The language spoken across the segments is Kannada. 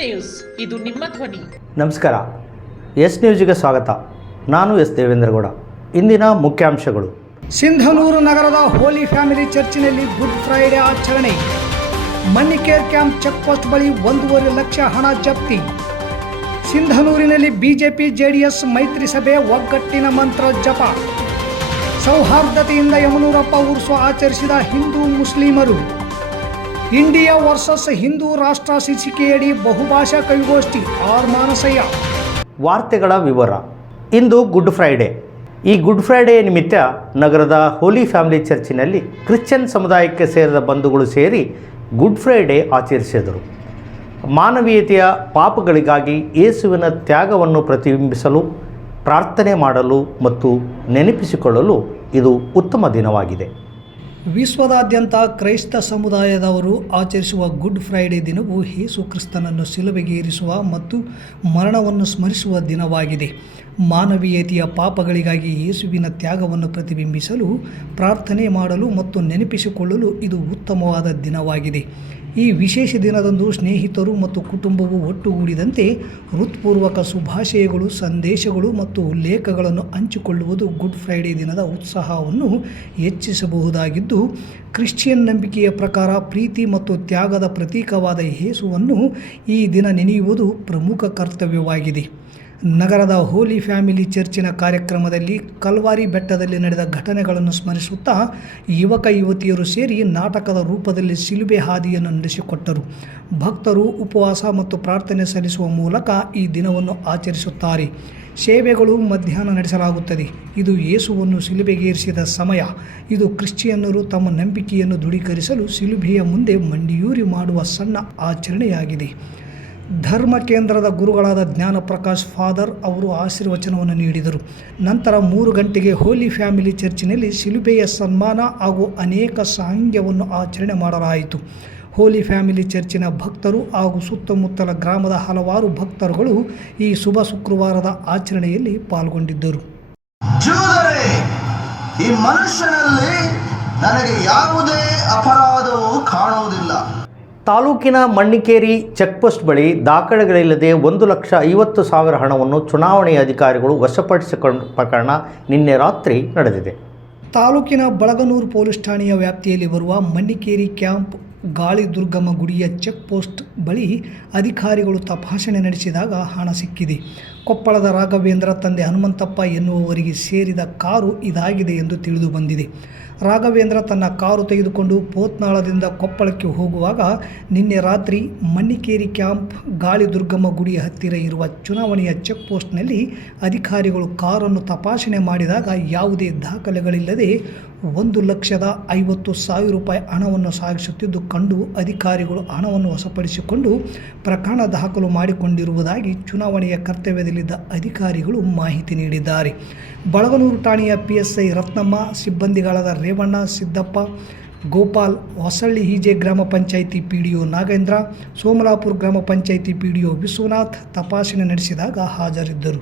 ನ್ಯೂಸ್, ಇದು ನಿಮ್ಮ ಧ್ವನಿ. ನಮಸ್ಕಾರ. ಎಸ್ ನ್ಯೂಸ್ಗೆ ಸ್ವಾಗತ. ನಾನು ಎಸ್ ದೇವೇಂದ್ರಗೌಡ. ಇಂದಿನ ಮುಖ್ಯಾಂಶಗಳು. ಸಿಂಧನೂರು ನಗರದ ಹೋಲಿ ಫ್ಯಾಮಿಲಿ ಚರ್ಚಿನಲ್ಲಿ ಗುಡ್ ಫ್ರೈಡೆ ಆಚರಣೆ. ಮನ್ನಿಕೇರ್ ಕ್ಯಾಂಪ್ ಚೆಕ್ ಪೋಸ್ಟ್ ಬಳಿ 1.5 ಲಕ್ಷ ಹಣ ಜಪ್ತಿ. ಸಿಂಧನೂರಿನಲ್ಲಿ ಬಿಜೆಪಿ ಜೆಡಿಎಸ್ ಮೈತ್ರಿ ಸಭೆ, ಒಗ್ಗಟ್ಟಿನ ಮಂತ್ರ ಜಪ. ಸೌಹಾರ್ದತೆಯಿಂದ ಯಮನೂರಪ್ಪ ಉರ್ಸು ಆಚರಿಸಿದ ಹಿಂದೂ ಮುಸ್ಲಿಮರು. ಇಂಡಿಯಾ ವರ್ಸಸ್ ಹಿಂದೂ ರಾಷ್ಟ್ರ ಶೀರ್ಷಿಕೆಯಡಿ ಬಹುಭಾಷಾ ಕವಿಗೋಷ್ಠಿ ಆರ್ ಮಾನಸಯ್ಯ. ವಾರ್ತೆಗಳ ವಿವರ. ಇಂದು ಗುಡ್ ಫ್ರೈಡೆ. ಈ ಗುಡ್ ಫ್ರೈಡೆ ನಿಮಿತ್ತ ನಗರದ ಹೋಲಿ ಫ್ಯಾಮಿಲಿ ಚರ್ಚಿನಲ್ಲಿ ಕ್ರಿಶ್ಚಿಯನ್ ಸಮುದಾಯಕ್ಕೆ ಸೇರಿದ ಬಂಧುಗಳು ಸೇರಿ ಗುಡ್ ಫ್ರೈಡೆ ಆಚರಿಸಿದರು. ಮಾನವೀಯತೆಯ ಪಾಪಗಳಿಗಾಗಿ ಯೇಸುವಿನ ತ್ಯಾಗವನ್ನು ಪ್ರತಿಬಿಂಬಿಸಲು, ಪ್ರಾರ್ಥನೆ ಮಾಡಲು ಮತ್ತು ನೆನಪಿಸಿಕೊಳ್ಳಲು ಇದು ಉತ್ತಮ ದಿನವಾಗಿದೆ. ವಿಶ್ವದಾದ್ಯಂತ ಕ್ರೈಸ್ತ ಸಮುದಾಯದವರು ಆಚರಿಸುವ ಗುಡ್ ಫ್ರೈಡೆ ದಿನವು ಯೇಸು ಕ್ರಿಸ್ತನನ್ನು ಶಿಲುಬೆಗೇರಿಸುವ ಮತ್ತು ಮರಣವನ್ನು ಸ್ಮರಿಸುವ ದಿನವಾಗಿದೆ. ಮಾನವೀಯತೆಯ ಪಾಪಗಳಿಗಾಗಿ ಯೇಸುವಿನ ತ್ಯಾಗವನ್ನು ಪ್ರತಿಬಿಂಬಿಸಲು, ಪ್ರಾರ್ಥನೆ ಮಾಡಲು ಮತ್ತು ನೆನಪಿಸಿಕೊಳ್ಳಲು ಇದು ಉತ್ತಮವಾದ ದಿನವಾಗಿದೆ. ಈ ವಿಶೇಷ ದಿನದಂದು ಸ್ನೇಹಿತರು ಮತ್ತು ಕುಟುಂಬವು ಒಟ್ಟುಗೂಡಿದಂತೆ ಹೃತ್ಪೂರ್ವಕ ಶುಭಾಶಯಗಳು, ಸಂದೇಶಗಳು ಮತ್ತು ಉಲ್ಲೇಖಗಳನ್ನು ಹಂಚಿಕೊಳ್ಳುವುದು ಗುಡ್ ಫ್ರೈಡೆ ದಿನದ ಉತ್ಸಾಹವನ್ನು ಹೆಚ್ಚಿಸಬಹುದಾಗಿದ್ದು, ಕ್ರಿಶ್ಚಿಯನ್ ನಂಬಿಕೆಯ ಪ್ರಕಾರ ಪ್ರೀತಿ ಮತ್ತು ತ್ಯಾಗದ ಪ್ರತೀಕವಾದ ಯೇಸುವನ್ನು ಈ ದಿನ ನೆನೆಯುವುದು ಪ್ರಮುಖ ಕರ್ತವ್ಯವಾಗಿದೆ. ನಗರದ ಹೋಲಿ ಫ್ಯಾಮಿಲಿ ಚರ್ಚಿನ ಕಾರ್ಯಕ್ರಮದಲ್ಲಿ ಕಲ್ವಾರಿ ಬೆಟ್ಟದಲ್ಲಿ ನಡೆದ ಘಟನೆಗಳನ್ನು ಸ್ಮರಿಸುತ್ತಾ ಯುವಕ ಯುವತಿಯರು ಸೇರಿ ನಾಟಕದ ರೂಪದಲ್ಲಿ ಶಿಲುಬೆ ಹಾದಿಯನ್ನು ನಡೆಸಿಕೊಟ್ಟರು. ಭಕ್ತರು ಉಪವಾಸ ಮತ್ತು ಪ್ರಾರ್ಥನೆ ಸಲ್ಲಿಸುವ ಮೂಲಕ ಈ ದಿನವನ್ನು ಆಚರಿಸುತ್ತಾರೆ. ಸೇವೆಗಳು ಮಧ್ಯಾಹ್ನ ನಡೆಸಲಾಗುತ್ತದೆ. ಇದು ಯೇಸುವನ್ನು ಶಿಲುಬೆಗೇರಿಸಿದ ಸಮಯ. ಇದು ಕ್ರಿಶ್ಚಿಯನ್ನರು ತಮ್ಮ ನಂಬಿಕೆಯನ್ನು ದೃಢೀಕರಿಸಲು ಶಿಲುಬೆಯ ಮುಂದೆ ಮಂಡಿಯೂರಿ ಮಾಡುವ ಸಣ್ಣ ಆಚರಣೆಯಾಗಿದೆ. ಧರ್ಮ ಕೇಂದ್ರದ ಗುರುಗಳಾದ ಜ್ಞಾನ ಪ್ರಕಾಶ್ ಫಾದರ್ ಅವರು ಆಶೀರ್ವಚನವನ್ನು ನೀಡಿದರು. ನಂತರ 3 ಗಂಟೆಗೆ ಹೋಲಿ ಫ್ಯಾಮಿಲಿ ಚರ್ಚಿನಲ್ಲಿ ಶಿಲುಬೆಯ ಸನ್ಮಾನ ಹಾಗೂ ಅನೇಕ ಸಾಂಗ್ಯವನ್ನು ಆಚರಣೆ ಮಾಡಲಾಯಿತು. ಹೋಲಿ ಫ್ಯಾಮಿಲಿ ಚರ್ಚಿನ ಭಕ್ತರು ಹಾಗೂ ಸುತ್ತಮುತ್ತಲ ಗ್ರಾಮದ ಹಲವಾರು ಭಕ್ತರುಗಳು ಈ ಶುಭ ಶುಕ್ರವಾರದ ಆಚರಣೆಯಲ್ಲಿ ಪಾಲ್ಗೊಂಡಿದ್ದರು. ಈ ಮನುಷ್ಯನಲ್ಲಿ ನನಗೆ ಯಾವುದೇ ಅಪರಾಧವೂ ಕಾಣುವುದಿಲ್ಲ. ತಾಲೂಕಿನ ಮಣ್ಣಿಕೇರಿ ಚೆಕ್ಪೋಸ್ಟ್ ಬಳಿ ದಾಖಲೆಗಳಿಲ್ಲದೆ 1,50,000 ಹಣವನ್ನು ಚುನಾವಣೆಯ ಅಧಿಕಾರಿಗಳು ವಶಪಡಿಸಿಕೊಂಡ ಪ್ರಕರಣ ನಿನ್ನೆ ರಾತ್ರಿ ನಡೆದಿದೆ. ತಾಲೂಕಿನ ಬಳಗನೂರು ಪೊಲೀಸ್ ಠಾಣೆಯ ವ್ಯಾಪ್ತಿಯಲ್ಲಿ ಬರುವ ಮಣ್ಣಿಕೇರಿ ಕ್ಯಾಂಪ್ ಗಾಳಿ ದುರ್ಗಮ್ಮ ಗುಡಿಯ ಚೆಕ್ ಪೋಸ್ಟ್ ಬಳಿ ಅಧಿಕಾರಿಗಳು ತಪಾಸಣೆ ನಡೆಸಿದಾಗ ಹಣ ಸಿಕ್ಕಿದೆ. ಕೊಪ್ಪಳದ ರಾಘವೇಂದ್ರ ತಂದೆ ಹನುಮಂತಪ್ಪ ಎನ್ನುವವರಿಗೆ ಸೇರಿದ ಕಾರು ಇದಾಗಿದೆ ಎಂದು ತಿಳಿದು ಬಂದಿದೆ. ರಾಘವೇಂದ್ರ ತನ್ನ ಕಾರು ತೆಗೆದುಕೊಂಡು ಪೋತ್ನಾಳದಿಂದ ಕೊಪ್ಪಳಕ್ಕೆ ಹೋಗುವಾಗ ನಿನ್ನೆ ರಾತ್ರಿ ಮಣ್ಣಿಕೇರಿ ಕ್ಯಾಂಪ್ ಗಾಳಿ ದುರ್ಗಮ್ಮ ಗುಡಿಯ ಹತ್ತಿರ ಇರುವ ಚುನಾವಣೆಯ ಚೆಕ್ ಪೋಸ್ಟ್ನಲ್ಲಿ ಅಧಿಕಾರಿಗಳು ಕಾರನ್ನು ತಪಾಸಣೆ ಮಾಡಿದಾಗ ಯಾವುದೇ ದಾಖಲೆಗಳಿಲ್ಲದೆ 1,50,000 ರೂಪಾಯಿ ಹಣವನ್ನು ಸಾಗಿಸುತ್ತಿದ್ದು ಕಂಡು ಅಧಿಕಾರಿಗಳು ಹಣವನ್ನು ವಶಪಡಿಸಿಕೊಂಡು ಪ್ರಕರಣ ದಾಖಲು ಮಾಡಿಕೊಂಡಿರುವುದಾಗಿ ಚುನಾವಣೆಯ ಕರ್ತವ್ಯದಲ್ಲಿದ್ದ ಅಧಿಕಾರಿಗಳು ಮಾಹಿತಿ ನೀಡಿದ್ದಾರೆ. ಬಳಗನೂರು ಠಾಣೆಯ PSI ರತ್ನಮ್ಮ, ಸಿಬ್ಬಂದಿಗಳಾದ ರೇವಣ್ಣ, ಸಿದ್ದಪ್ಪ, ಗೋಪಾಲ್, ಹೊಸಳ್ಳಿ ಹೀಜೆ ಗ್ರಾಮ ಪಂಚಾಯಿತಿ PDO ನಾಗೇಂದ್ರ, ಸೋಮಲಾಪುರ ಗ್ರಾಮ ಪಂಚಾಯಿತಿ PDO ವಿಶ್ವನಾಥ್ ತಪಾಸಣೆ ನಡೆಸಿದಾಗ ಹಾಜರಿದ್ದರು.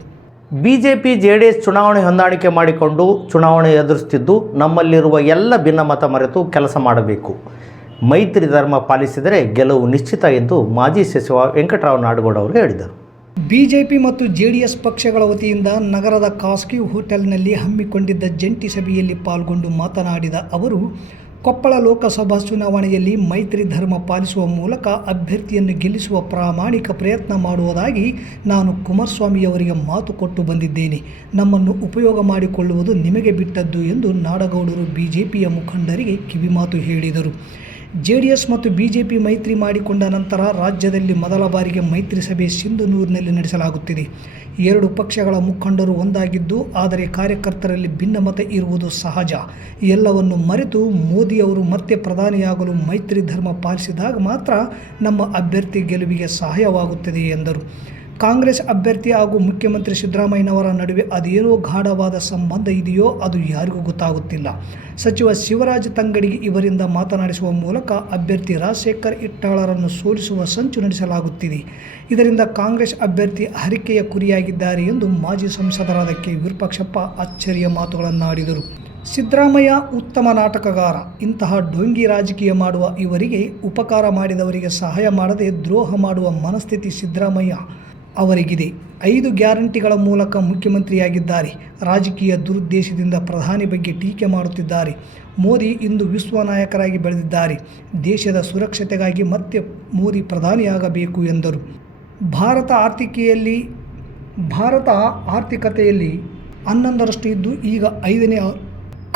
ಬಿಜೆಪಿ ಜೆಡಿಎಸ್ ಚುನಾವಣೆ ಹೊಂದಾಣಿಕೆ ಮಾಡಿಕೊಂಡು ಚುನಾವಣೆ ಎದುರಿಸುತ್ತಿದ್ದು, ನಮ್ಮಲ್ಲಿರುವ ಎಲ್ಲ ಭಿನ್ನಮತ ಮರೆತು ಕೆಲಸ ಮಾಡಬೇಕು. ಮೈತ್ರಿ ಧರ್ಮ ಪಾಲಿಸಿದರೆ ಗೆಲುವು ನಿಶ್ಚಿತ ಎಂದು ಮಾಜಿ ಸಚಿವ ವೆಂಕಟರಾವ್ ನಾಡಗೌಡ ಅವರು ಹೇಳಿದರು. ಬಿಜೆಪಿ ಮತ್ತು JDS ಪಕ್ಷಗಳ ವತಿಯಿಂದ ನಗರದ ಖಾಸಗಿ ಹೋಟೆಲ್ನಲ್ಲಿ ಹಮ್ಮಿಕೊಂಡಿದ್ದ ಜಂಟಿ ಸಭೆಯಲ್ಲಿ ಪಾಲ್ಗೊಂಡು ಮಾತನಾಡಿದ ಅವರು, ಕೊಪ್ಪಳ ಲೋಕಸಭಾ ಚುನಾವಣೆಯಲ್ಲಿ ಮೈತ್ರಿ ಧರ್ಮ ಪಾಲಿಸುವ ಮೂಲಕ ಅಭ್ಯರ್ಥಿಯನ್ನು ಗೆಲ್ಲಿಸುವ ಪ್ರಾಮಾಣಿಕ ಪ್ರಯತ್ನ ಮಾಡುವುದಾಗಿ ನಾನು ಕುಮಾರಸ್ವಾಮಿಯವರಿಗೆ ಮಾತು ಕೊಟ್ಟು ಬಂದಿದ್ದೇನೆ. ನಮ್ಮನ್ನು ಉಪಯೋಗ ಮಾಡಿಕೊಳ್ಳುವುದು ನಿಮಗೆ ಬಿಟ್ಟದ್ದು ಎಂದು ನಾಡಗೌಡರು ಬಿಜೆಪಿಯ ಮುಖಂಡರಿಗೆ ಕಿವಿಮಾತು ಹೇಳಿದರು. JDS ಮತ್ತು ಬಿಜೆಪಿ ಮೈತ್ರಿ ಮಾಡಿಕೊಂಡ ನಂತರ ರಾಜ್ಯದಲ್ಲಿ ಮೊದಲ ಬಾರಿಗೆ ಮೈತ್ರಿ ಸಭೆ ಸಿಂಧನೂರಿನಲ್ಲಿ ನಡೆಸಲಾಗುತ್ತಿದೆ. 2 ಪಕ್ಷಗಳ ಮುಖಂಡರು ಒಂದಾಗಿದ್ದು, ಆದರೆ ಕಾರ್ಯಕರ್ತರಲ್ಲಿ ಭಿನ್ನಮತ ಇರುವುದು ಸಹಜ. ಎಲ್ಲವನ್ನು ಮರೆತು ಮೋದಿಯವರು ಮತ್ತೆ ಪ್ರಧಾನಿಯಾಗಲು ಮೈತ್ರಿ ಧರ್ಮ ಪಾಲಿಸಿದಾಗ ಮಾತ್ರ ನಮ್ಮ ಅಭ್ಯರ್ಥಿ ಗೆಲುವಿಗೆ ಸಹಾಯವಾಗುತ್ತದೆ ಎಂದರು. ಕಾಂಗ್ರೆಸ್ ಅಭ್ಯರ್ಥಿ ಹಾಗೂ ಮುಖ್ಯಮಂತ್ರಿ ಸಿದ್ದರಾಮಯ್ಯನವರ ನಡುವೆ ಅದೇನೋ ಗಾಢವಾದ ಸಂಬಂಧ ಇದೆಯೋ ಅದು ಯಾರಿಗೂ ಗೊತ್ತಾಗುತ್ತಿಲ್ಲ. ಸಚಿವ ಶಿವರಾಜ ತಂಗಡಗಿ ಇವರಿಂದ ಮಾತನಾಡಿಸುವ ಮೂಲಕ ಅಭ್ಯರ್ಥಿ ರಾಜಶೇಖರ್ ಇಟ್ಟಾಳರನ್ನು ಸೋಲಿಸುವ ಸಂಚು ನಡೆಸಲಾಗುತ್ತಿದೆ. ಇದರಿಂದ ಕಾಂಗ್ರೆಸ್ ಅಭ್ಯರ್ಥಿ ಹರಿಕೆಯ ಕುರಿಯಾಗಿದ್ದಾರೆ ಎಂದು ಮಾಜಿ ಸಂಸದರಾದ ಕೆ ವಿರೂಪಾಕ್ಷಪ್ಪ ಅಚ್ಚರಿಯ ಮಾತುಗಳನ್ನಾಡಿದರು. ಸಿದ್ದರಾಮಯ್ಯ ಉತ್ತಮ ನಾಟಕಗಾರ. ಇಂತಹ ಡೊಂಗಿ ರಾಜಕೀಯ ಮಾಡುವ ಇವರಿಗೆ ಉಪಕಾರ ಮಾಡಿದವರಿಗೆ ಸಹಾಯ ಮಾಡದೆ ದ್ರೋಹ ಮಾಡುವ ಮನಸ್ಥಿತಿ ಸಿದ್ದರಾಮಯ್ಯ ಅವರಿಗಿದೆ. 5 ಗ್ಯಾರಂಟಿಗಳ ಮೂಲಕ ಮುಖ್ಯಮಂತ್ರಿಯಾಗಿದ್ದಾರೆ. ರಾಜಕೀಯ ದುರುದ್ದೇಶದಿಂದ ಪ್ರಧಾನಿ ಬಗ್ಗೆ ಟೀಕೆ ಮಾಡುತ್ತಿದ್ದಾರೆ. ಮೋದಿ ಇಂದು ವಿಶ್ವ ನಾಯಕರಾಗಿ ಬೆಳೆದಿದ್ದಾರೆ. ದೇಶದ ಸುರಕ್ಷತೆಗಾಗಿ ಮತ್ತೆ ಮೋದಿ ಪ್ರಧಾನಿಯಾಗಬೇಕು ಎಂದರು. ಭಾರತ ಆರ್ಥಿಕತೆಯಲ್ಲಿ 11ರಷ್ಟು ಇದ್ದು ಈಗ 5ನೇ.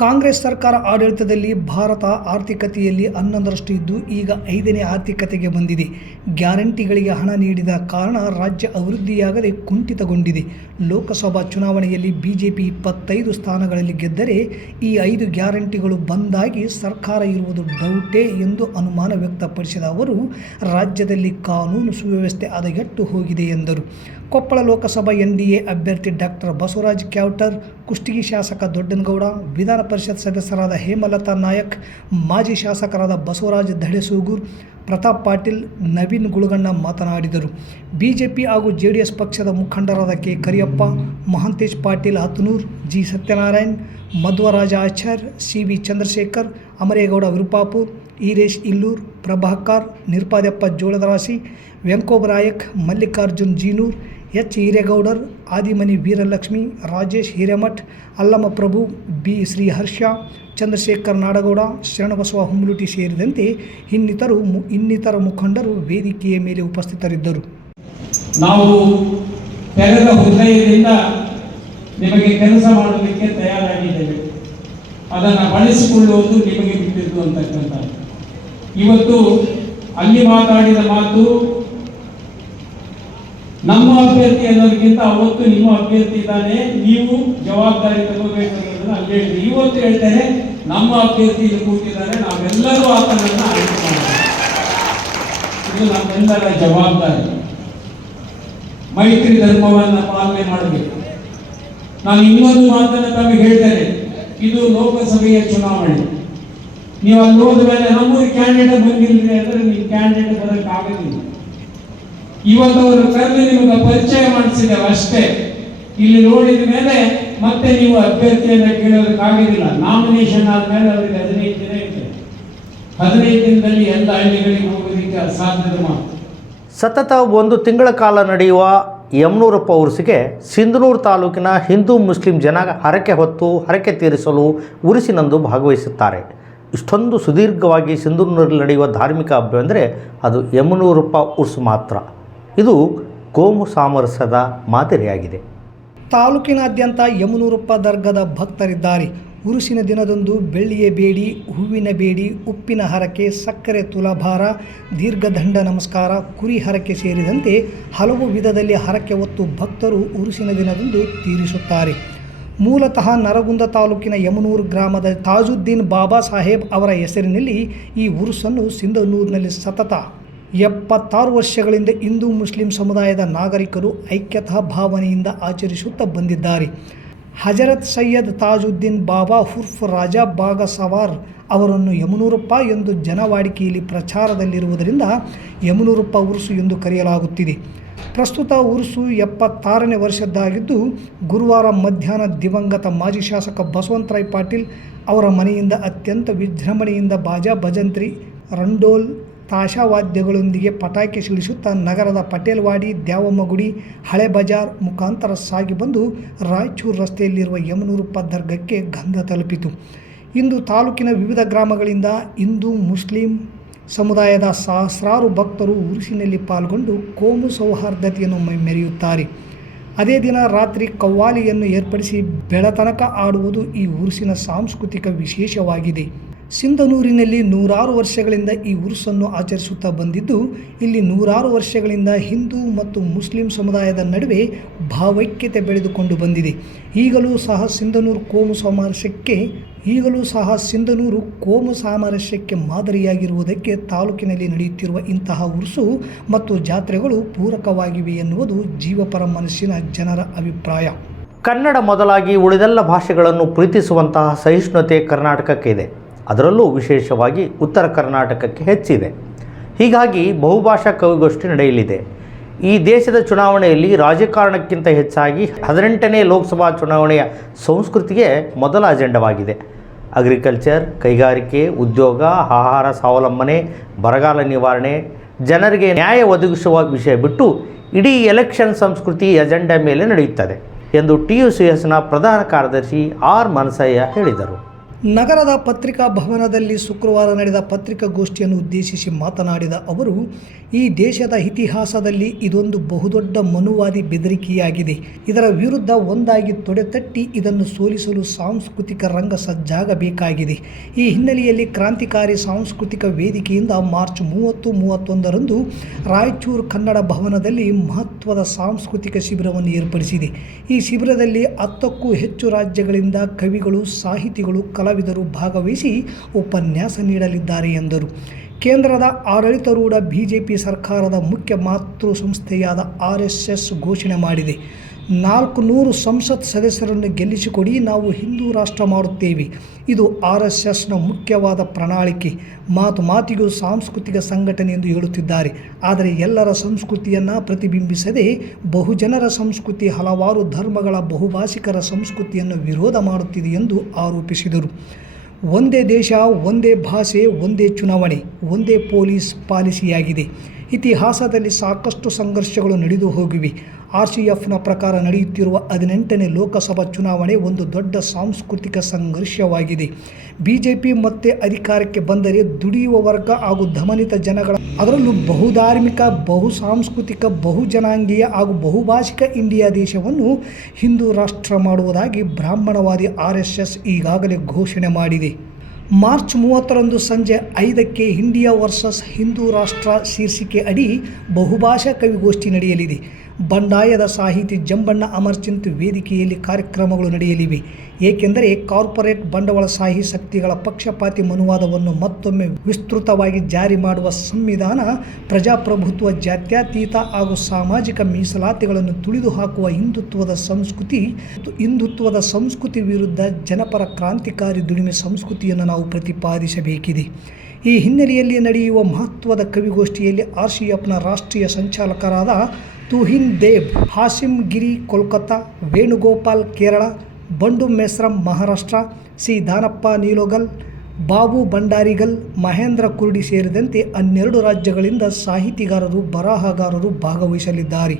ಕಾಂಗ್ರೆಸ್ ಸರ್ಕಾರ ಆಡಳಿತದಲ್ಲಿ ಭಾರತ ಆರ್ಥಿಕತೆಯಲ್ಲಿ 11ರಷ್ಟು ಇದ್ದು ಈಗ 5ನೇ ಆರ್ಥಿಕತೆಗೆ ಬಂದಿದೆ. ಗ್ಯಾರಂಟಿಗಳಿಗೆ ಹಣ ನೀಡಿದ ಕಾರಣ ರಾಜ್ಯ ಅಭಿವೃದ್ಧಿಯಾಗದೆ ಕುಂಠಿತಗೊಂಡಿದೆ. ಲೋಕಸಭಾ ಚುನಾವಣೆಯಲ್ಲಿ ಬಿಜೆಪಿ 25 ಸ್ಥಾನಗಳಲ್ಲಿ ಗೆದ್ದರೆ ಈ 5 ಗ್ಯಾರಂಟಿಗಳು ಬಂದಾಗಿ ಸರ್ಕಾರ ಇರುವುದು ಡೌಟೇ ಎಂದು ಅನುಮಾನ ವ್ಯಕ್ತಪಡಿಸಿದ ಅವರು ರಾಜ್ಯದಲ್ಲಿ ಕಾನೂನು ಸುವ್ಯವಸ್ಥೆ ಹದಗೆಟ್ಟು ಹೋಗಿದೆ ಎಂದರು. ಕೊಪ್ಪಳ ಲೋಕಸಭಾ NDA ಅಭ್ಯರ್ಥಿ ಡಾಕ್ಟರ್ ಬಸವರಾಜ ಕ್ಯಾವಟರ್, ಕುಷ್ಟಗಿ ಶಾಸಕ ದೊಡ್ಡನಗೌಡ, ವಿಧಾನ ಪರಿಷತ್ ಸದಸ್ಯರಾದ ಹೇಮಲತಾ ನಾಯಕ್, ಮಾಜಿ ಶಾಸಕರಾದ ಬಸವರಾಜ ಧಡೆಸೂಗೂರ್, ಪ್ರತಾಪ್ ಪಾಟೀಲ್, ನವೀನ್ ಗುಳಗಣ್ಣ ಮಾತನಾಡಿದರು. ಬಿಜೆಪಿ ಹಾಗೂ JDS ಪಕ್ಷದ ಮುಖಂಡರಾದ K. Kariyappa, Mahantesh Patil Hatanur, G. Satyanarayan, Madhwaraja Achar, CV Chandrashekhar, Amaregowda Virupapur, Eresh Illur, Prabhakar, Nirpadappa Joladarashi, Venkobarayak, Mallikarjun Jinur, H. Hiregowdar, Adimani Veeralakshmi, Rajesh Hiremath, Allama Prabhu, B. Sriharsha, Chandrashekhar Nadagouda, Sharanabasava Humbaluti ಸೇರಿದಂತೆ ಇನ್ನಿತರ ಮುಖಂಡರು ವೇದಿಕೆಯ ಮೇಲೆ ಉಪಸ್ಥಿತರಿದ್ದರು. ನಾವು ತೆರೆದ ಹೃದಯದಿಂದ ನಿಮಗೆ ಕೆಲಸ ಮಾಡಲಿಕ್ಕೆ ತಯಾರಾಗಿದ್ದೇವೆ. ಅದನ್ನು ಬಳಸಿಕೊಳ್ಳುವುದು ನಿಮಗೆ ಬಿಟ್ಟಿದ್ದು ಅಂತಕ್ಕಂಥ. ಇವತ್ತು ಅಲ್ಲಿ ಮಾತಾಡಿದ ಮಾತು ನಮ್ಮ ಅಭ್ಯರ್ಥಿ ಅನ್ನೋದಕ್ಕಿಂತ ಅವತ್ತು ನಿಮ್ಮ ಅಭ್ಯರ್ಥಿ ಇದ್ದಾನೆ, ನೀವು ಜವಾಬ್ದಾರಿ ತಗೋಬೇಕು ಅನ್ನೋದನ್ನ ಅಲ್ಲಿ ಹೇಳಿದೆ. ಇವತ್ತು ಹೇಳ್ತೇನೆ, ನಮ್ಮ ಅಭ್ಯರ್ಥಿ ಇಲ್ಲಿ ಕೂತಿದ್ದಾರೆ, ನಾವೆಲ್ಲರೂ ಆತನನ್ನು ಆಯ್ಕೆ ಮಾಡಬೇಕು. ಇದು ನಮ್ಮೆಲ್ಲರ ಜವಾಬ್ದಾರಿ. ಮೈತ್ರಿ ಧರ್ಮವನ್ನು ಪಾಲನೆ ಮಾಡಬೇಕು. ನಾನು ಇನ್ನೊಂದು ಮಾತನ್ನು ತಮಗೆ ಹೇಳ್ತೇನೆ, ಇದು ಲೋಕಸಭೆಯ ಚುನಾವಣೆ. ನೀವು ಅಲ್ಲಿ ಹೋದ ಮೇಲೆ ನಮ್ಮೂರು ಕ್ಯಾಂಡಿಡೇಟ್ ಬಂದಿಲ್ಲ ಅಂದ್ರೆ ನೀವು ಕ್ಯಾಂಡಿಡೇಟ್ ಬರೋಕ್ಕಾಗೋದಿಲ್ಲ. ಇವತ್ತು ಅವರು ಕರೆದು ನಿಮಗೆ ಪರಿಚಯ ಮಾಡಿಸಿದ್ದೇವೆ ಅಷ್ಟೇ. ಇಲ್ಲಿ ನೋಡಿದ ಮೇಲೆ ಮತ್ತೆ ನೀವು ಅಭ್ಯರ್ಥಿಯನ್ನು ಕೇಳೋದಕ್ಕಾಗೋದಿಲ್ಲ. ನಾಮಿನೇಷನ್ ಆದ್ಮೇಲೆ ಅವರಿಗೆ 15 ದಿನ ಇರ್ತದೆ. 15 ದಿನದಲ್ಲಿ ಎಲ್ಲ ಹಳ್ಳಿಗಳಿಗೆ ಹೋಗೋದಕ್ಕೆ ಅಸಾಧ್ಯದ ಮಾತು. ಸತತ 1 ತಿಂಗಳ ಕಾಲ ನಡೆಯುವ ಯಮನೂರಪ್ಪ ಉರುಸಿಗೆ ಸಿಂಧನೂರು ತಾಲೂಕಿನ ಹಿಂದೂ ಮುಸ್ಲಿಂ ಜನ ಹರಕೆ ತೀರಿಸಲು ಉರುಸಿನಂದು ಭಾಗವಹಿಸುತ್ತಾರೆ. ಇಷ್ಟೊಂದು ಸುದೀರ್ಘವಾಗಿ ಸಿಂಧನೂರಿನಲ್ಲಿ ನಡೆಯುವ ಧಾರ್ಮಿಕ ಹಬ್ಬವೆಂದರೆ ಅದು ಯಮನೂರಪ್ಪ ಉರ್ಸು ಮಾತ್ರ. ಇದು ಕೋಮು ಸಾಮರಸ್ಯದ ಮಾದರಿಯಾಗಿದೆ. ತಾಲೂಕಿನಾದ್ಯಂತ ಯಮನೂರಪ್ಪ ದರ್ಗಾದ ಭಕ್ತರಿದ್ದಾರೆ. ಉರುಸಿನ ದಿನದಂದು ಬೆಳ್ಳಿಯ ಬೇಡಿ, ಹೂವಿನ ಬೇಡಿ, ಉಪ್ಪಿನ ಹರಕೆ, ಸಕ್ಕರೆ ತುಲಾಭಾರ, ದೀರ್ಘದಂಡ ನಮಸ್ಕಾರ, ಕುರಿ ಹರಕೆ ಸೇರಿದಂತೆ ಹಲವು ವಿಧದಲ್ಲಿ ಹರಕೆ ಹೊತ್ತು ಭಕ್ತರು ಉರುಸಿನ ದಿನದಂದು ತೀರಿಸುತ್ತಾರೆ. ಮೂಲತಃ ನರಗುಂದ ತಾಲೂಕಿನ ಯಮನೂರು ಗ್ರಾಮದ ತಾಜುದ್ದೀನ್ ಬಾಬಾ ಸಾಹೇಬ್ ಅವರ ಹೆಸರಿನಲ್ಲಿ ಈ ಉರುಸನ್ನು ಸಿಂಧನೂರಿನಲ್ಲಿ ಸತತ 76 ವರ್ಷಗಳಿಂದ ಹಿಂದೂ ಮುಸ್ಲಿಂ ಸಮುದಾಯದ ನಾಗರಿಕರು ಐಕ್ಯತಾ ಭಾವನೆಯಿಂದ ಆಚರಿಸುತ್ತಾ ಬಂದಿದ್ದಾರೆ. ಹಜರತ್ ಸೈಯದ್ ತಾಜುದ್ದೀನ್ ಬಾಬಾ ಹುರ್ಫ್ ರಾಜಾ ಬಾಗ ಸವಾರ್ ಅವರನ್ನು ಯಮನೂರಪ್ಪ ಎಂದು ಜನವಾಡಿಕೆಯಲ್ಲಿ ಪ್ರಚಾರದಲ್ಲಿರುವುದರಿಂದ ಯಮನೂರಪ್ಪ ಉರುಸು ಎಂದು ಕರೆಯಲಾಗುತ್ತಿದೆ. ಪ್ರಸ್ತುತ ಉರುಸು 76ನೇ ವರ್ಷದ್ದಾಗಿದ್ದು, ಗುರುವಾರ ಮಧ್ಯಾಹ್ನ ದಿವಂಗತ ಮಾಜಿ ಶಾಸಕ ಬಸವಂತರಾಯ ಪಾಟೀಲ್ ಅವರ ಮನೆಯಿಂದ ಅತ್ಯಂತ ವಿಜೃಂಭಣೆಯಿಂದ ಬಾಜಾ ಭಜಂತ್ರಿ, ರಂಡೋಲ್, ತಾಶಾವಾದ್ಯಗಳೊಂದಿಗೆ ಪಟಾಕಿ ಸಿಡಿಸುತ್ತಾ ನಗರದ ಪಟೇಲ್ವಾಡಿ, ದ್ಯಾವಮ್ಮ ಗುಡಿ, ಹಳೆ ಬಜಾರ್ ಮುಖಾಂತರ ಸಾಗಿ ಬಂದು ರಾಯಚೂರು ರಸ್ತೆಯಲ್ಲಿರುವ ಯಮನೂರಪ್ಪ ದರ್ಗಕ್ಕೆ ಗಂಧ ತಲುಪಿತು. ಇಂದು ತಾಲೂಕಿನ ವಿವಿಧ ಗ್ರಾಮಗಳಿಂದ ಹಿಂದೂ ಮುಸ್ಲಿಂ ಸಮುದಾಯದ ಸಹಸ್ರಾರು ಭಕ್ತರು ಉರುಸಿನಲ್ಲಿ ಪಾಲ್ಗೊಂಡು ಕೋಮು ಸೌಹಾರ್ದತೆಯನ್ನು ಮೆರೆಯುತ್ತಾರೆ. ಅದೇ ದಿನ ರಾತ್ರಿ ಕವ್ವಾಲಿಯನ್ನು ಏರ್ಪಡಿಸಿ ಬೆಳತನಕ ಆಡುವುದು ಈ ಉರುಸಿನ ಸಾಂಸ್ಕೃತಿಕ ವಿಶೇಷವಾಗಿದೆ. ಸಿಂಧನೂರಿನಲ್ಲಿ 100 ವರ್ಷಗಳಿಂದ ಈ ಉರುಸನ್ನು ಆಚರಿಸುತ್ತಾ ಬಂದಿದ್ದು, ಇಲ್ಲಿ 100 ವರ್ಷಗಳಿಂದ ಹಿಂದೂ ಮತ್ತು ಮುಸ್ಲಿಂ ಸಮುದಾಯದ ನಡುವೆ ಭಾವೈಕ್ಯತೆ ಬೆಳೆದುಕೊಂಡು ಬಂದಿದೆ. ಈಗಲೂ ಸಹ ಸಿಂಧನೂರು ಕೋಮು ಸಾಮರಸ್ಯಕ್ಕೆ ಮಾದರಿಯಾಗಿರುವುದಕ್ಕೆ ತಾಲೂಕಿನಲ್ಲಿ ನಡೆಯುತ್ತಿರುವ ಇಂತಹ ಉರುಸು ಮತ್ತು ಜಾತ್ರೆಗಳು ಪೂರಕವಾಗಿವೆ ಎನ್ನುವುದು ಜೀವಪರ ಮನಸ್ಸಿನ ಜನರ ಅಭಿಪ್ರಾಯ. ಕನ್ನಡ ಮೊದಲಾಗಿ ಉಳಿದೆಲ್ಲ ಭಾಷೆಗಳನ್ನು ಪ್ರೀತಿಸುವಂತಹ ಸಹಿಷ್ಣುತೆ ಕರ್ನಾಟಕಕ್ಕೆ ಇದೆ. ಅದರಲ್ಲೂ ವಿಶೇಷವಾಗಿ ಉತ್ತರ ಕರ್ನಾಟಕಕ್ಕೆ ಹೆಚ್ಚಿದೆ. ಹೀಗಾಗಿ ಬಹುಭಾಷಾ ಕವಿಗೋಷ್ಠಿ ನಡೆಯಲಿದೆ. ಈ ದೇಶದ ಚುನಾವಣೆಯಲ್ಲಿ ರಾಜಕಾರಣಕ್ಕಿಂತ ಹೆಚ್ಚಾಗಿ 18ನೇ ಲೋಕಸಭಾ ಚುನಾವಣೆಯ ಸಂಸ್ಕೃತಿಗೆ ಮೊದಲ ಅಜೆಂಡವಾಗಿದೆ. ಅಗ್ರಿಕಲ್ಚರ್, ಕೈಗಾರಿಕೆ, ಉದ್ಯೋಗ, ಆಹಾರ ಸ್ವಾವಲಂಬನೆ, ಬರಗಾಲ ನಿವಾರಣೆ, ಜನರಿಗೆ ನ್ಯಾಯ ಒದಗಿಸುವ ವಿಷಯ ಬಿಟ್ಟು ಇಡೀ ಎಲೆಕ್ಷನ್ ಸಂಸ್ಕೃತಿ ಅಜೆಂಡಾ ಮೇಲೆ ನಡೆಯುತ್ತದೆ ಎಂದು TUCSನ ಪ್ರಧಾನ ಕಾರ್ಯದರ್ಶಿ ಆರ್ ಮನಸಯ್ಯ ಹೇಳಿದರು. ನಗರದ ಪತ್ರಿಕಾ ಭವನದಲ್ಲಿ ಶುಕ್ರವಾರ ನಡೆದ ಪತ್ರಿಕಾಗೋಷ್ಠಿಯನ್ನು ಉದ್ದೇಶಿಸಿ ಮಾತನಾಡಿದ ಅವರು, ಈ ದೇಶದ ಇತಿಹಾಸದಲ್ಲಿ ಇದೊಂದು ಬಹುದೊಡ್ಡ ಮನುವಾದಿ ಬೆದರಿಕೆಯಾಗಿದೆ. ಇದರ ವಿರುದ್ಧ ಒಂದಾಗಿ ತೊಡೆತಟ್ಟಿ ಇದನ್ನು ಸೋಲಿಸಲು ಸಾಂಸ್ಕೃತಿಕ ರಂಗ ಸಜ್ಜಾಗಬೇಕಾಗಿದೆ. ಈ ಹಿನ್ನೆಲೆಯಲ್ಲಿ ಕ್ರಾಂತಿಕಾರಿ ಸಾಂಸ್ಕೃತಿಕ ವೇದಿಕೆಯಿಂದ ಮಾರ್ಚ್ 30-31ರಂದು ರಾಯಚೂರು ಕನ್ನಡ ಭವನದಲ್ಲಿ ಮಹತ್ವದ ಸಾಂಸ್ಕೃತಿಕ ಶಿಬಿರವನ್ನು ಏರ್ಪಡಿಸಿದೆ. ಈ ಶಿಬಿರದಲ್ಲಿ 10ಕ್ಕೂ ಹೆಚ್ಚು ರಾಜ್ಯಗಳಿಂದ ಕವಿಗಳು, ಸಾಹಿತಿಗಳು, ಕಲಾವಿದರು ಭಾಗವಹಿಸಿ ಉಪನ್ಯಾಸ ನೀಡಲಿದ್ದಾರೆ ಎಂದರು. ಕೇಂದ್ರದ ಆಡಳಿತಾರೂಢ ಬಿಜೆಪಿ ಸರ್ಕಾರದ ಮುಖ್ಯ ಮಾತೃ ಸಂಸ್ಥೆಯಾದ RSS ಘೋಷಣೆ ಮಾಡಿದೆ. 400 ಸಂಸತ್ ಸದಸ್ಯರನ್ನು ಗೆಲ್ಲಿಸಿಕೊಡಿ, ನಾವು ಹಿಂದೂ ರಾಷ್ಟ್ರ ಮಾಡುತ್ತೇವೆ. ಇದು RSSನ ಮುಖ್ಯವಾದ ಪ್ರಣಾಳಿಕೆ. ಮಾತಿಗೂ ಸಾಂಸ್ಕೃತಿಕ ಸಂಘಟನೆ ಎಂದು ಹೇಳುತ್ತಿದ್ದಾರೆ. ಆದರೆ ಎಲ್ಲರ ಸಂಸ್ಕೃತಿಯನ್ನು ಪ್ರತಿಬಿಂಬಿಸದೆ ಬಹುಜನರ ಸಂಸ್ಕೃತಿ, ಹಲವಾರು ಧರ್ಮಗಳ ಬಹುಭಾಷಿಕರ ಸಂಸ್ಕೃತಿಯನ್ನು ವಿರೋಧ ಮಾಡುತ್ತಿದೆ ಎಂದು ಆರೋಪಿಸಿದರು. ಒಂದೇ ದೇಶ, ಒಂದೇ ಭಾಷೆ, ಒಂದೇ ಚುನಾವಣೆ, ಒಂದೇ ಪೊಲೀಸ್ ಪಾಲಿಸಿಯಾಗಿದೆ. ಇತಿಹಾಸದಲ್ಲಿ ಸಾಕಷ್ಟು ಸಂಘರ್ಷಗಳು ನಡೆದು ಹೋಗಿವೆ. RCFನ ಪ್ರಕಾರ ನಡೆಯುತ್ತಿರುವ 18ನೇ ಲೋಕಸಭಾ ಚುನಾವಣೆ ಒಂದು ದೊಡ್ಡ ಸಾಂಸ್ಕೃತಿಕ ಸಂಘರ್ಷವಾಗಿದೆ. ಬಿಜೆಪಿ ಮತ್ತೆ ಅಧಿಕಾರಕ್ಕೆ ಬಂದರೆ ದುಡಿಯುವ ವರ್ಗ ಹಾಗೂ ದಮನಿತ ಜನಗಳ, ಅದರಲ್ಲೂ ಬಹುಧಾರ್ಮಿಕ, ಬಹುಸಾಂಸ್ಕೃತಿಕ, ಬಹುಜನಾಂಗೀಯ ಹಾಗೂ ಬಹುಭಾಷಿಕ ಇಂಡಿಯಾ ದೇಶವನ್ನು ಹಿಂದೂ ರಾಷ್ಟ್ರ ಮಾಡುವುದಾಗಿ ಬ್ರಾಹ್ಮಣವಾದಿ RSS ಈಗಾಗಲೇ ಘೋಷಣೆ ಮಾಡಿದೆ. ಮಾರ್ಚ್ 30ರಂದು ಸಂಜೆ 5ಕ್ಕೆ ಇಂಡಿಯಾ ವರ್ಸಸ್ ಹಿಂದೂ ರಾಷ್ಟ್ರ ಶೀರ್ಷಿಕೆ ಅಡಿ ಬಹುಭಾಷಾ ಕವಿಗೋಷ್ಠಿ ನಡೆಯಲಿದೆ. ಬಂಡಾಯದ ಸಾಹಿತಿ ಜಂಬಣ್ಣ ಅಮರ್ಚಿಂತ್ ವೇದಿಕೆಯಲ್ಲಿ ಕಾರ್ಯಕ್ರಮಗಳು ನಡೆಯಲಿವೆ. ಏಕೆಂದರೆ ಕಾರ್ಪೊರೇಟ್ ಬಂಡವಾಳಶಾಹಿ ಶಕ್ತಿಗಳ ಪಕ್ಷಪಾತಿ ಮನುವಾದವನ್ನು ಮತ್ತೊಮ್ಮೆ ವಿಸ್ತೃತವಾಗಿ ಜಾರಿ ಮಾಡುವ ಸಂವಿಧಾನ ಪ್ರಜಾಪ್ರಭುತ್ವ, ಜಾತ್ಯತೀತ ಹಾಗೂ ಸಾಮಾಜಿಕ ಮೀಸಲಾತಿಗಳನ್ನು ತುಳಿದು ಹಾಕುವ ಹಿಂದುತ್ವದ ಸಂಸ್ಕೃತಿ ವಿರುದ್ಧ ಜನಪರ ಕ್ರಾಂತಿಕಾರಿ ದುಡಿಮೆ ಸಂಸ್ಕೃತಿಯನ್ನು ನಾವು ಪ್ರತಿಪಾದಿಸಬೇಕಿದೆ. ಈ ಹಿನ್ನೆಲೆಯಲ್ಲಿ ನಡೆಯುವ ಮಹತ್ವದ ಕವಿಗೋಷ್ಠಿಯಲ್ಲಿ RCFನ ರಾಷ್ಟ್ರೀಯ ಸಂಚಾಲಕರಾದ ತುಹಿನ್ ದೇಬ್, ಹಾಸಿಮ್ ಗಿರಿ ಕೋಲ್ಕತ್ತಾ, ವೇಣುಗೋಪಾಲ್ ಕೇರಳ, ಬಂಡು ಮೆಸ್ರಂ ಮಹಾರಾಷ್ಟ್ರ, ಸಿ ದಾನಪ್ಪ ನೀಲೋಗಲ್, ಬಾಬು ಭಂಡಾರಿಗಲ್, ಮಹೇಂದ್ರ ಕುರ್ಡಿ ಸೇರಿದಂತೆ 12 ರಾಜ್ಯಗಳಿಂದ ಸಾಹಿತಿಗಾರರು, ಬರಹಗಾರರು ಭಾಗವಹಿಸಲಿದ್ದಾರೆ.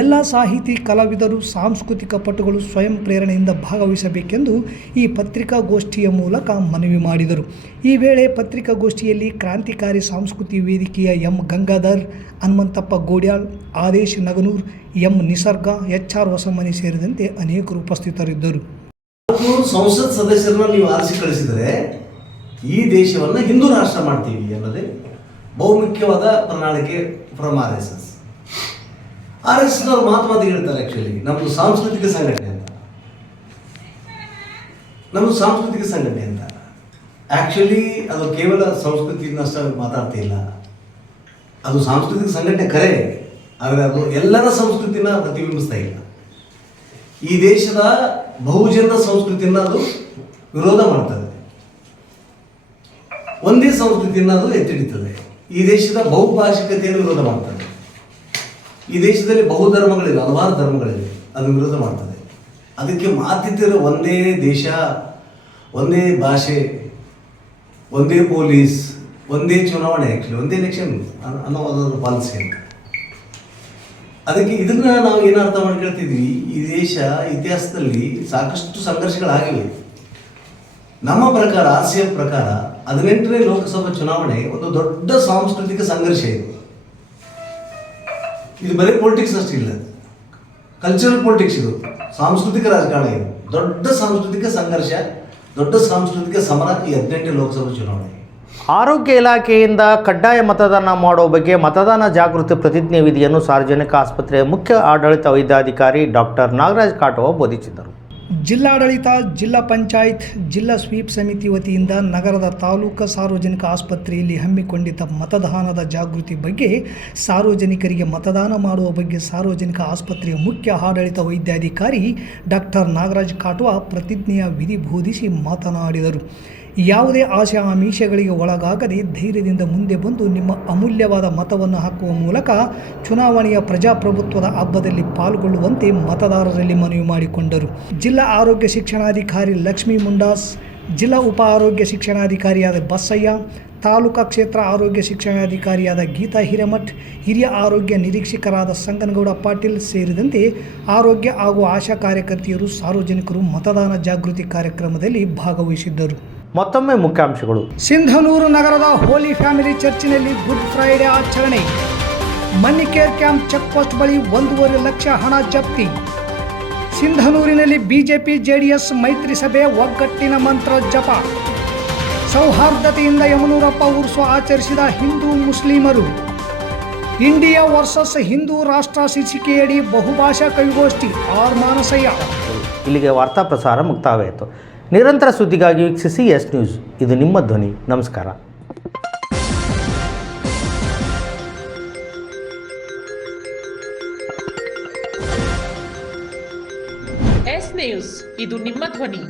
ಎಲ್ಲ ಸಾಹಿತಿ, ಕಲಾವಿದರು, ಸಾಂಸ್ಕೃತಿಕ ಪಟುಗಳು ಸ್ವಯಂ ಪ್ರೇರಣೆಯಿಂದ ಭಾಗವಹಿಸಬೇಕೆಂದು ಈ ಪತ್ರಿಕಾಗೋಷ್ಠಿಯ ಮೂಲಕ ಮನವಿ ಮಾಡಿದರು. ಈ ವೇಳೆ ಪತ್ರಿಕಾಗೋಷ್ಠಿಯಲ್ಲಿ ಕ್ರಾಂತಿಕಾರಿ ಸಂಸ್ಕೃತಿ ವೇದಿಕೆಯ ಎಂ ಗಂಗಾಧರ್, ಹನುಮಂತಪ್ಪ ಗೋಡ್ಯಾಳ್, ಆದೇಶ್ ನಗನೂರ್, ಎಂ ನಿಸರ್ಗ, HR ಹೊಸಮನಿ ಸೇರಿದಂತೆ ಅನೇಕರು ಉಪಸ್ಥಿತರಿದ್ದರು. ಸಂಸತ್ ಸದಸ್ಯರನ್ನ ನೀವು ಆರಿಸಿ ಕಳಿಸಿದರೆ ಈ ದೇಶವನ್ನು ಹಿಂದೂ ರಾಷ್ಟ್ರ ಮಾಡ್ತೀವಿ ಅನ್ನೋದೇ ಬಹುಮುಖ್ಯವಾದ ಪ್ರಣಾಳಿಕೆ ಫ್ರಮ್ RSS. RSSನವರು ಮಾತು ಹೇಳ್ತಾರೆ, ಆ್ಯಕ್ಚುಲಿ ನಮ್ಮದು ಸಾಂಸ್ಕೃತಿಕ ಸಂಘಟನೆ ಅಂತ. ಆ್ಯಕ್ಚುಲಿ ಅದು ಕೇವಲ ಸಂಸ್ಕೃತಿನಷ್ಟ ಮಾತಾಡ್ತಾ ಇಲ್ಲ. ಅದು ಸಾಂಸ್ಕೃತಿಕ ಸಂಘಟನೆ ಖರೆ, ಆದರೆ ಅದು ಎಲ್ಲರ ಸಂಸ್ಕೃತಿನ ಪ್ರತಿಬಿಂಬಿಸ್ತಾ ಇಲ್ಲ. ಈ ದೇಶದ ಬಹುಜನರ ಸಂಸ್ಕೃತಿಯನ್ನು ಅದು ವಿರೋಧ ಮಾಡ್ತದೆ. ಒಂದೇ ಸಂಸ್ಕೃತಿಯನ್ನು ಅದು ಎತ್ತಿಡಿತದೆ. ಈ ದೇಶದ ಬಹುಭಾಷಿಕತೆಯನ್ನು ವಿರೋಧ ಮಾಡ್ತದೆ. ಈ ದೇಶದಲ್ಲಿ ಬಹುಧರ್ಮಗಳಿವೆ, ಹಲವಾರು ಧರ್ಮಗಳಿವೆ, ಅದು ವಿರೋಧ ಮಾಡ್ತದೆ. ಅದಕ್ಕೆ ಮಾತಿದ್ದರೆ ಒಂದೇ ದೇಶ, ಒಂದೇ ಭಾಷೆ, ಒಂದೇ ಪೊಲೀಸ್, ಒಂದೇ ಚುನಾವಣೆ, ಆ್ಯಕ್ಚುಲಿ ಒಂದೇ ಎಲೆಕ್ಷನ್ ಅನ್ನೋದು ಪಾಲಿಸಿ ಅಂತ. ಅದಕ್ಕೆ ಇದನ್ನು ನಾವು ಏನು ಅರ್ಥ ಮಾಡ್ಕೊಳ್ತಿದ್ವಿ, ಈ ದೇಶ ಇತಿಹಾಸದಲ್ಲಿ ಸಾಕಷ್ಟು ಸಂಘರ್ಷಗಳಾಗಿವೆ. ನಮ್ಮ ಪ್ರಕಾರ, RCF ಪ್ರಕಾರ 18ನೇ ಲೋಕಸಭಾ ಚುನಾವಣೆ ಒಂದು ದೊಡ್ಡ ಸಾಂಸ್ಕೃತಿಕ ಸಂಘರ್ಷ ಇದೆ. ಇದು ಬರೀ ಪೊಲಿಟಿಕ್ಸ್ ಅಷ್ಟಿಲ್ಲ, ಕಲ್ಚರಲ್ ಪೊಲಿಟಿಕ್ಸ್, ಇದು ಸಾಂಸ್ಕೃತಿಕ ರಾಜಕಾರಣ. ಇದು ದೊಡ್ಡ ಸಾಂಸ್ಕೃತಿಕ ಸಂಘರ್ಷ, ದೊಡ್ಡ ಸಾಂಸ್ಕೃತಿಕ ಸಮರ ಈ 18ನೇ ಲೋಕಸಭಾ ಚುನಾವಣೆ. ಆರೋಗ್ಯ ಇಲಾಖೆಯಿಂದ ಕಡ್ಡಾಯ ಮತದಾನ ಮಾಡುವ ಬಗ್ಗೆ ಮತದಾನ ಜಾಗೃತಿ ಪ್ರತಿಜ್ಞೆ ವಿಧಿಯನ್ನು ಸಾರ್ವಜನಿಕ ಆಸ್ಪತ್ರೆಯ ಮುಖ್ಯ ಆಡಳಿತ ವೈದ್ಯಾಧಿಕಾರಿ ಡಾಕ್ಟರ್ ನಾಗರಾಜ್ ಕಾಟೋವ ಬೋಧಿಸಿದರು. ಜಿಲ್ಲಾಡಳಿತ, ಜಿಲ್ಲಾ ಪಂಚಾಯತ್, ಜಿಲ್ಲಾ ಸ್ವೀಪ್ ಸಮಿತಿ ವತಿಯಿಂದ ನಗರದ ತಾಲೂಕು ಸಾರ್ವಜನಿಕ ಆಸ್ಪತ್ರೆಯಲ್ಲಿ ಹಮ್ಮಿಕೊಂಡಿದ್ದ ಮತದಾನದ ಜಾಗೃತಿ ಬಗ್ಗೆ ಸಾರ್ವಜನಿಕರಿಗೆ ಮತದಾನ ಮಾಡುವ ಬಗ್ಗೆ ಸಾರ್ವಜನಿಕ ಆಸ್ಪತ್ರೆಯ ಮುಖ್ಯ ಆಡಳಿತ ವೈದ್ಯಾಧಿಕಾರಿ ಡಾಕ್ಟರ್ ನಾಗರಾಜ್ ಕಾಟೋವ ಪ್ರತಿಜ್ಞೆಯ ವಿಧಿ ಬೋಧಿಸಿ ಮಾತನಾಡಿದರು. ಯಾವುದೇ ಆಶೆ ಆಮಿಷಗಳಿಗೆ ಒಳಗಾಗದೆ ಧೈರ್ಯದಿಂದ ಮುಂದೆ ಬಂದು ನಿಮ್ಮ ಅಮೂಲ್ಯವಾದ ಮತವನ್ನು ಹಾಕುವ ಮೂಲಕ ಚುನಾವಣೆಯ ಪ್ರಜಾಪ್ರಭುತ್ವದ ಹಬ್ಬದಲ್ಲಿ ಪಾಲ್ಗೊಳ್ಳುವಂತೆ ಮತದಾರರಲ್ಲಿ ಮನವಿ ಮಾಡಿಕೊಂಡರು. ಜಿಲ್ಲಾ ಆರೋಗ್ಯ ಶಿಕ್ಷಣಾಧಿಕಾರಿ ಲಕ್ಷ್ಮೀ ಮುಂಡಾಸ್, ಜಿಲ್ಲಾ ಉಪ ಆರೋಗ್ಯ ಶಿಕ್ಷಣಾಧಿಕಾರಿಯಾದ ಬಸಯ್ಯ, ತಾಲೂಕಾ ಕ್ಷೇತ್ರ ಆರೋಗ್ಯ ಶಿಕ್ಷಣಾಧಿಕಾರಿಯಾದ ಗೀತಾ ಹಿರೇಮಠ್, ಹಿರಿಯ ಆರೋಗ್ಯ ನಿರೀಕ್ಷಕರಾದ ಸಂಗನಗೌಡ ಪಾಟೀಲ್ ಸೇರಿದಂತೆ ಆರೋಗ್ಯ ಹಾಗೂ ಆಶಾ ಕಾರ್ಯಕರ್ತೆಯರು, ಸಾರ್ವಜನಿಕರು ಮತದಾನ ಜಾಗೃತಿ ಕಾರ್ಯಕ್ರಮದಲ್ಲಿ ಭಾಗವಹಿಸಿದ್ದರು. ಮತ್ತೊಮ್ಮೆ ಮುಖ್ಯಾಂಶಗಳು. ಸಿಂಧನೂರು ನಗರದ ಹೋಲಿ ಫ್ಯಾಮಿಲಿ ಚರ್ಚಿನಲ್ಲಿ ಗುಡ್ ಫ್ರೈಡೆ ಆಚರಣೆ. ಮನ್ನಿಕೇರ್ ಕ್ಯಾಂಪ್ ಚೆಕ್ ಪೋಸ್ಟ್ ಬಳಿ 1.5 ಲಕ್ಷ ಹಣ ಜಪ್ತಿ. ಸಿಂಧನೂರಿನಲ್ಲಿ ಬಿಜೆಪಿ ಜೆಡಿಎಸ್ ಮೈತ್ರಿ ಸಭೆ, ಒಗ್ಗಟ್ಟಿನ ಮಂತ್ರ ಜಪ. ಸೌಹಾರ್ದತೆಯಿಂದ ಯಮನೂರಪ್ಪ ಉರ್ಸು ಆಚರಿಸಿದ ಹಿಂದೂ ಮುಸ್ಲಿಮರು. ಇಂಡಿಯಾ ವರ್ಸಸ್ ಹಿಂದೂ ರಾಷ್ಟ್ರ ಶೀರ್ಷಿಕೆಯಡಿ ಬಹುಭಾಷಾ ಕವಿಗೋಷ್ಠಿ ಆರ್ ಮಾನಸಯ್ಯ. ಇಲ್ಲಿಗೆ ವಾರ್ತಾ ಪ್ರಸಾರ ಮುಕ್ತಾಯವಾಯಿತು. ನಿರಂತರ ಸುದ್ದಿಗಾಗಿ ವೀಕ್ಷಿಸಿ ಎಸ್ ನ್ಯೂಸ್. ಇದು ನಿಮ್ಮ ಧ್ವನಿ. ನಮಸ್ಕಾರ. ಎಸ್ ನ್ಯೂಸ್, ಇದು ನಿಮ್ಮ ಧ್ವನಿ.